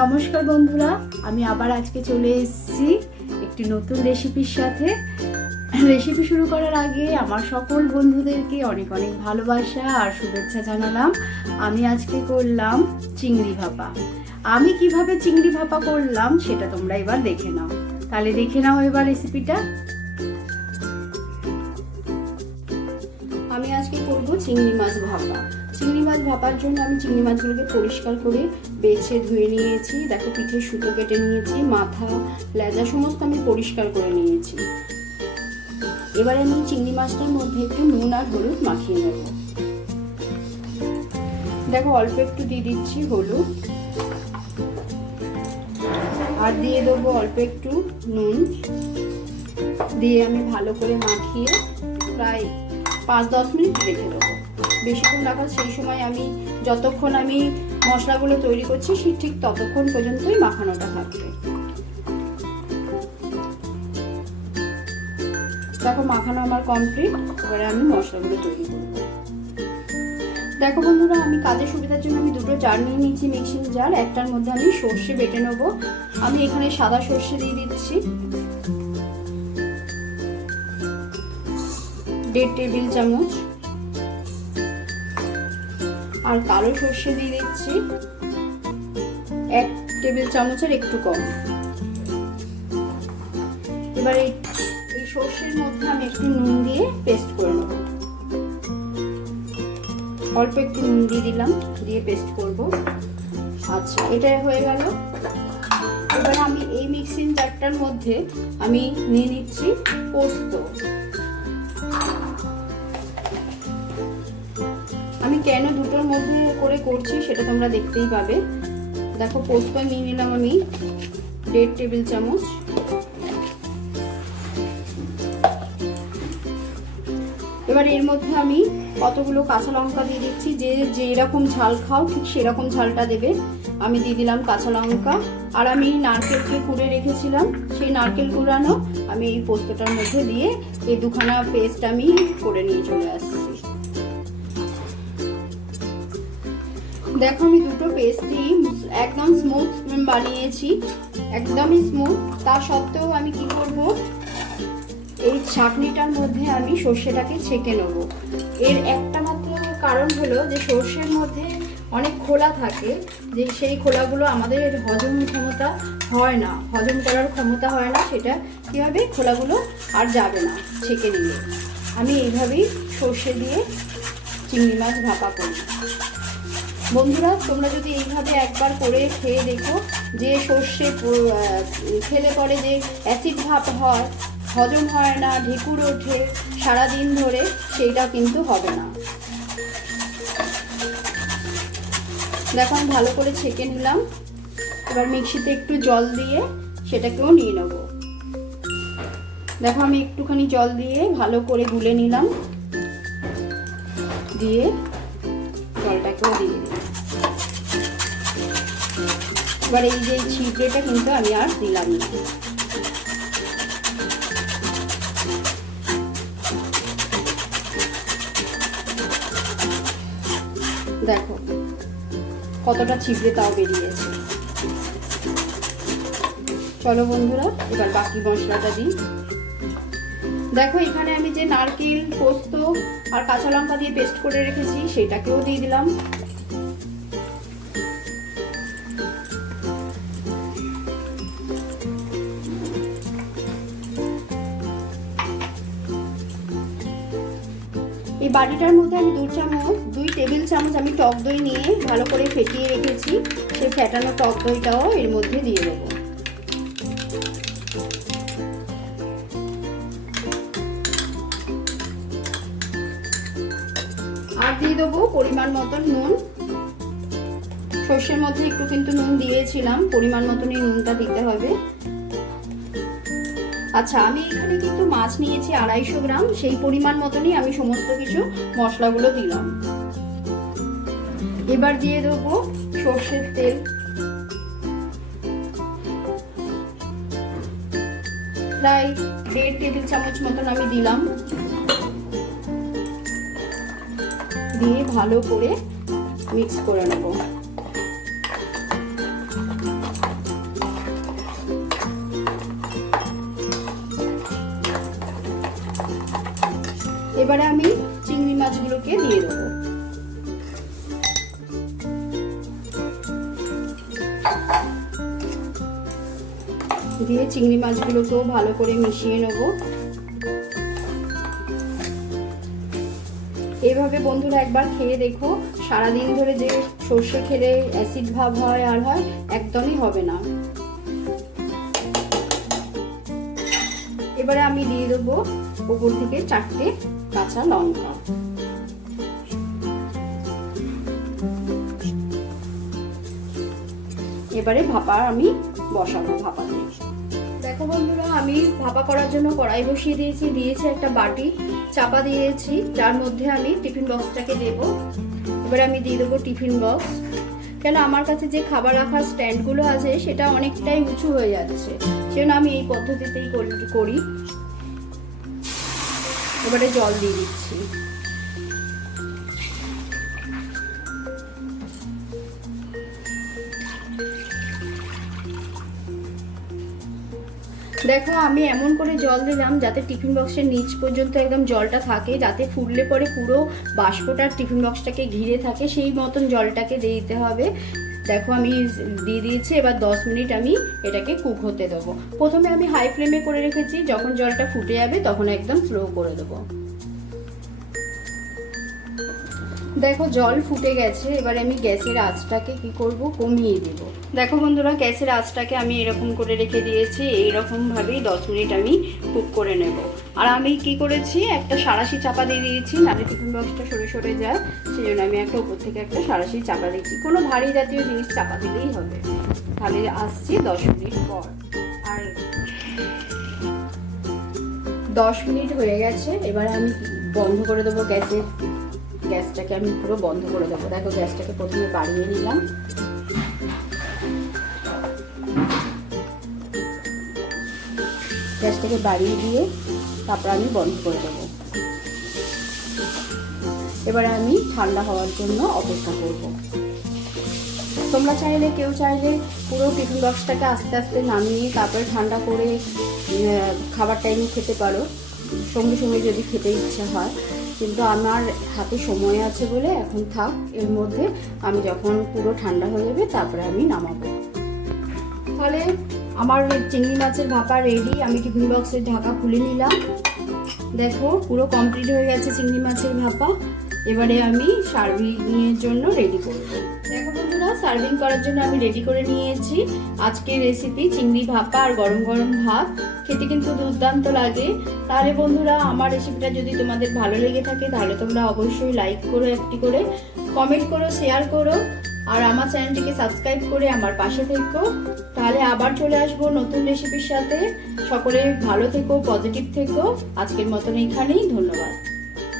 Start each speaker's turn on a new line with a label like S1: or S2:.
S1: নমস্কার বন্ধুরা, আমি আবার আজকে চলে এসেছি একটি নতুন রেসিপির সাথে। রেসিপি শুরু করার আগে আমার সকল বন্ধুদেরকে অনেক অনেক ভালোবাসা আর শুভেচ্ছা জানালাম। আমি আজকে করলাম চিংড়ি ভাপা। আমি কীভাবে চিংড়ি ভাপা করলাম সেটা তোমরা এবার দেখে নাও। তাহলে দেখে নাও এবার রেসিপিটা। আমি আজকে করব চিংড়ি মাছ ভাপা। চিংড়ি মাছ ভাপার জন্য আমি চিংড়ি মাছগুলোকে পরিষ্কার করে বেছে ধুয়ে নিয়েছি। দেখো পিঠে সুতো কেটে নিয়েছি, মাথা, লেজা সমস্ত আমি পরিষ্কার করে নিয়েছি। এবার আমি চিংড়ি মাছটার মধ্যে একটু নুন আর হলুদ মাখিয়ে নেব। দেখো অল্প একটু দিয়ে দিচ্ছি হলুদ। আর দিয়ে দেবো অল্প একটু নুন। দিয়ে আমি ভালো করে মাখিয়ে প্রায় পাঁচ দশ মিনিট রেখে দেবো। বেশিক্ষণ রাখার সেই সময় আমি যতক্ষণ আমি মশলাগুলো তৈরি করছি সে ঠিক ততক্ষণ পর্যন্তই মাখানোটা থাকবে। দেখো, মাখানো আমার কমপ্লিট এবারে আমি মশলাগুলো তৈরি করব। দেখো বন্ধুরা, আমি কাজের সুবিধার জন্য আমি দুটো জার নিয়ে নিয়েছি মিক্সিং জার একটার মধ্যে আমি সর্ষে বেটে নেব। আমি এখানে সাদা সর্ষে দিয়ে দিচ্ছি। দেড় টেবিল চামচ আর কালো সর্ষে দিয়ে দিচ্ছি। এক টেবিল চামচের একটু কম। এবার এই এই সর্ষের মধ্যে আমি একটু নুন দিয়ে পেস্ট করে নেব। অল্প একটু নুন দিয়ে দিলাম, দিয়ে পেস্ট করব। আচ্ছা এটা হয়ে গেল। এবার আমি এই মিক্সিং জারটার মধ্যে আমি নিয়ে নিচ্ছি পোস্ত। কেন দুটোর মধ্যে করে করছি সেটা তোমরা দেখতেই পাবে। দেখো, পোস্ত নিয়ে নিলাম আমি দেড় টেবিল চামচ। এবার এর মধ্যে আমি কতগুলো কাঁচা লঙ্কা দিয়ে দিচ্ছি। যে যেরকম ঝাল খাও, ঠিক সেরকম ঝালটা দেবে। আমি দিয়ে দিলাম কাঁচা লঙ্কা। আর আমি নারকেলকে কুড়ে রেখেছিলাম। সেই নারকেল কুড়ানো আমি এই পোস্তটার মধ্যে দিয়ে এই দুখানা পেস্ট আমি করে নিয়ে চলে আসছি। দেখো, আমি দুটো পেস্টই একদম স্মুথ বানিয়েছি, একদমই স্মুথ তা সত্ত্বেও আমি কি করব? এই ছাকনিটার মধ্যে আমি সর্ষেটাকে ছেঁকে নেব। এর একটা মাত্র কারণ হলো যে, সর্ষের মধ্যে অনেক খোলা থাকে, যে সেই খোলাগুলো আমাদের হজম ক্ষমতা হয় না। হজম করার ক্ষমতা হয় না, সেটা কী হবে খোলাগুলো আর যাবে না ছেঁকে নিয়ে আমি এইভাবেই সর্ষে দিয়ে চিংড়ি মাছ ভাপা করি বন্ধুরা, তোমরা যদি এইভাবে একবার করে খেয়ে দেখো যে সর্ষে খেলে পরে যে অ্যাসিড ভাব হয়, হজম হয় না, ঢেকুর ওঠে সারাদিন ধরে, সেইটা কিন্তু হবে না। দেখো, আমি ভালো করে ছেঁকে নিলাম। এবার মিক্সিতে একটু জল দিয়ে সেটাকেও নিয়ে নেব। দেখো, আমি একটুখানি জল দিয়ে ভালো করে গুলে নিলাম। দিয়ে জলটাকেও দিয়ে দিলাম। এবার এই যে ছিপড়েটা কিন্তু আমি আর দিলাম না। দেখো, কতটা ছিপড়ে তাও বেরিয়েছে। চলো বন্ধুরা, এবার বাকি মশলাটা দিই। দেখো, এখানে আমি যে নারকেল, পোস্ত আর কাঁচা লঙ্কা দিয়ে পেস্ট করে রেখেছি, সেটাকেও দিয়ে দিলাম। এই বাটিটার মধ্যে আমি দু চামচ, দুই টেবিল চামচ আমি টক দই নিয়ে ভালো করে ফেটিয়ে রেখেছি। সেই ফেটানো টক দইটাও এর মধ্যে দিয়ে দেবো। পরিমাণ মতন নুন। সর্ষের মধ্যে একটু কিন্তু নুন দিয়েছিলাম, পরিমাণ মতনই নুনটা দিতে হবে। আচ্ছা আমি এখানে কিন্তু মাছ নিয়েছি আড়াইশো গ্রাম, সেই পরিমাণ মতনই আমি সমস্ত কিছু মশলাগুলো দিলাম। এবার দিয়ে দেবো সর্ষের তেল। প্রায় দেড় টেবিল চামচ মতন আমি দিলাম। দিয়ে ভালো করে মিক্স করে নেব। এবারে আমি চিংড়ি মাছগুলোকে দিয়ে দেবো। দিয়ে চিংড়ি মাছগুলোকেও ভালো করে মিশিয়ে নেব। এইভাবে বন্ধুরা একবার খেয়ে দেখো। সারাদিন ধরে যে সর্ষে খেলে অ্যাসিড ভাব হয় আর হয়, একদমই হবে না। এবারে আমি দিয়ে দেবো উপর থেকে চারটে কাঁচা লঙ্কা। এবারে ভাপা আমি বসাবো ভাপাতে দেখো বন্ধুরা, আমি ভাপা করার জন্য কড়াই বসিয়ে দিয়েছি দিয়েছি একটা বাটি। চাপা দিয়েছি, যার মধ্যে আমি টিফিন বক্সটাকে দেব। এবারে আমি দিয়ে দেবো টিফিন বক্স। কেন আমার কাছে যে খাবার রাখার স্ট্যান্ডগুলো আছে, সেটা অনেকটাই উঁচু হয়ে যাচ্ছে। সেজন্য আমি এই পদ্ধতিতেই করি এবারে জল দিয়ে দিচ্ছি। দেখো, আমি এমন করে জল দিলাম যাতে টিফিন বক্সের নিচ পর্যন্ত একদম জলটা থাকে, যাতে ফুললে পরে পুরো বাষ্পটার টিফিন বক্সটাকে ঘিরে থাকে, সেই মতন জলটাকে দিয়ে দিতে হবে। দেখো, আমি দিয়ে দিয়েছি, এবার দশ মিনিট আমি এটাকে কুক হতে দেবো। প্রথমে আমি হাই ফ্লেমে করে রেখেছি, যখন জলটা ফুটে যাবে তখন একদম স্লো করে দেবো। দেখো, জল ফুটে গেছে, এবার আমি গ্যাসের আঁচটাকে কি করব? কমিয়ে দেব। দেখো বন্ধুরা, গ্যাসের আঁচটাকে আমি এরকম করে রেখে দিয়েছি এইরকমভাবেই দশ মিনিট আমি কুক করে নেব। আর আমি কি করেছি, একটা সারাশি চাপা দিয়ে দিয়েছি নালে টিফিন বক্সটা সরে সরে যায় সেই জন্য আমি একটা উপর থেকে একটা সারাশি চাপা দিয়েছি। কোনো ভারী জাতীয় জিনিস চাপা দিলেই হবে। তাহলে আসছি দশ মিনিট পর। আর দশ মিনিট হয়ে গেছে, এবার আমি বন্ধ করে দেবো গ্যাসের গ্যাসটাকে আমি পুরো বন্ধ করে দেবো। দেখো গ্যাসটাকে প্রথমে বাড়িয়ে নিলাম। গ্যাসটাকে বাড়িয়ে দিয়ে তারপর আমি বন্ধ করে দেবো। এবারে আমি ঠান্ডা হওয়ার জন্য অপেক্ষা করব। তোমরা চাইলে, কেউ চাইলে পুরো টিফিন বক্সটাকে আস্তে আস্তে নামিয়ে তারপরে ঠান্ডা করে খাবার টাইমে খেতে পারো। সঙ্গে সঙ্গে যদি খেতে ইচ্ছা হয়। কিন্তু আমার হাতে সময় আছে বলে এখন থাক, এর মধ্যে আমি যখন পুরো ঠান্ডা হয়ে যাবে তারপরে আমি নামাবো। তাহলে আমার চিংড়ি মাছের ভাপা রেডি আমি টিফিন বক্সের ঢাকা খুলে নিলাম। দেখো, পুরো কমপ্লিট হয়ে গেছে চিংড়ি মাছের ভাপা। এবারে আমি সার্ভিংয়ের জন্য রেডি করব। দেখো বন্ধুরা সার্ভিং করার জন্য আমি রেডি করে নিয়েছি। আজকের রেসিপি চিংড়ি ভাপা আর গরম গরম ভাত। খেতে কিন্তু দুর্দান্ত লাগে। তাহলে বন্ধুরা, আমার রেসিপিটা যদি তোমাদের ভালো লেগে থাকে, তাহলে তোমরা অবশ্যই লাইক করো, একটি করে। কমেন্ট করো শেয়ার করো। আর আমার চ্যানেলটিকে সাবস্ক্রাইব করে আমার পাশে থেকো। তাহলে আবার চলে আসব নতুন রেসিপির সাথে। সকলে ভালো থেকো, পজিটিভ থেকো। আজকের মতন এখানেই ধন্যবাদ।